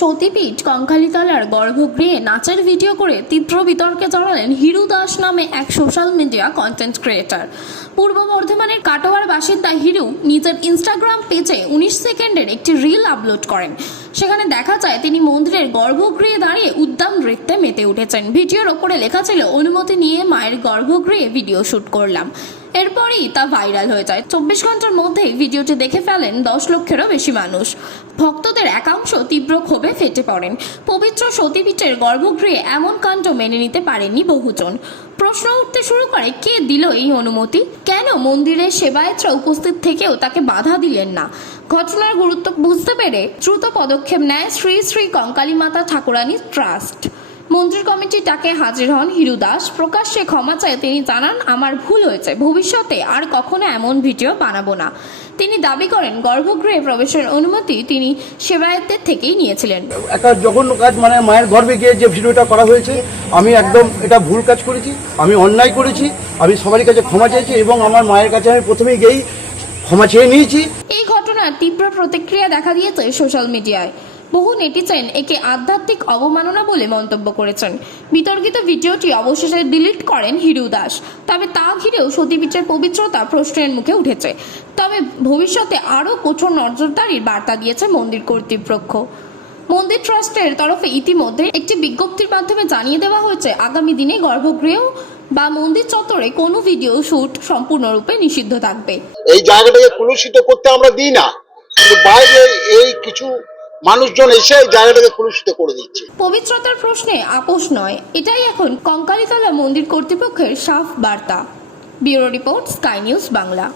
সতীপীঠ কঙ্কালীতলার গর্ভগৃহে নাচের ভিডিও করে তীব্র বিতর্কে জড়ালেন হিরু দাস নামে এক সোশ্যাল মিডিয়া কন্টেন্ট ক্রিয়েটর। পূর্ব বর্ধমানের কাটোয়ার বাসিন্দা হিরু নিজের ইনস্টাগ্রাম পেজে 19 সেকেন্ডের একটি রিল আপলোড করেন। সেখানে দেখা যায় তিনি মন্দিরের গর্ভগৃহে দাঁড়িয়ে উদ্দাম নৃত্যে মেতে উঠেছেন। ভিডিওর ওপরে লেখা ছিল, অনুমতি নিয়ে মায়ের গর্ভগৃহে ভিডিও শুট করলাম। এরপরই তা ভাইরাল হয়ে যায়। 24 ঘন্টার মধ্যেই ভিডিওটি দেখে ফেলেন 10 লক্ষেরও বেশি মানুষ। ভক্তদের একাংশ তীব্র ক্ষোভে ফেটে পড়েন। পবিত্র সতীপীঠের গর্ভগৃহে এমন কাণ্ড মেনে নিতে পারেননি বহুজন। প্রশ্ন উঠতে শুরু করে, কে দিল এই অনুমতি? কেন মন্দিরের সেবায়েতরা উপস্থিত থেকেও তাকে বাধা দিলেন না? ঘটনার গুরুত্ব বুঝতে পেরে দ্রুত পদক্ষেপ নেয় শ্রী শ্রী কঙ্কালী মাতা ঠাকুরানী ট্রাস্ট। মন্দির কমিটির ডাকে হাজির হন হিরু দাস। প্রকাশ্যে ক্ষমা চায় তিনি জানান, আমার ভুল হয়েছে, ভবিষ্যতে আর কখনো এমন ভিডিও বানাবো না। তিনি দাবি করেন, গর্ভগৃহে প্রবেশের অনুমতি তিনি সেবায়েতদের থেকেই নিয়েছিলেন। একটা জঘন্য কাজ, মানে মায়ের গর্ভে গিয়ে যে ভিডিওটা করা হয়েছে, আমি একদম এটা ভুল কাজ করেছি, আমি অন্যায় করেছি, আমি সবার কাছে ক্ষমা চাইছি এবং আমার মায়ের কাছে আমি প্রথমেই গিয়েই ক্ষমা চেয়ে নিয়েছি। এই ঘটনার তীব্র প্রতিক্রিয়া দেখা দিয়েছে সোশ্যাল মিডিয়ায়। বহু নেটিজেন একে আধ্যাত্মিক অবমাননা বলে মন্তব্য করেছেন। বিতর্কিত ভিডিওটি অবশেষে ডিলিট করেন হিরু দাস। তবে তা ঘিরেও সতীপীঠের পবিত্রতা প্রশ্নের মুখে উঠেছে। তবে ভবিষ্যতে আরও কঠোর নজরদারির বার্তা দিয়েছে মন্দির কর্তৃপক্ষ। মন্দির ট্রাস্টের তরফে ইতিমধ্যে একটি বিজ্ঞপ্তির মাধ্যমে জানিয়ে দেওয়া হয়েছে, আগামী দিনে গর্ভগৃহ বা মন্দির চত্বরে কোনো ভিডিও শুট সম্পূর্ণরূপে নিষিদ্ধ থাকবে। এই জায়গাটাকে কলুষিত করতে আমরা দিই না, কিন্তু বাইরে এই কিছু মানুষজন এসে এই জায়গাটাকে কলুষিত করে দিচ্ছে। পবিত্রতার প্রশ্নে আপোষ নয়, এটাই এখন কঙ্কালীতলা মন্দির কর্তৃপক্ষের সাফ বার্তা। Bureau report, sky news Bangla.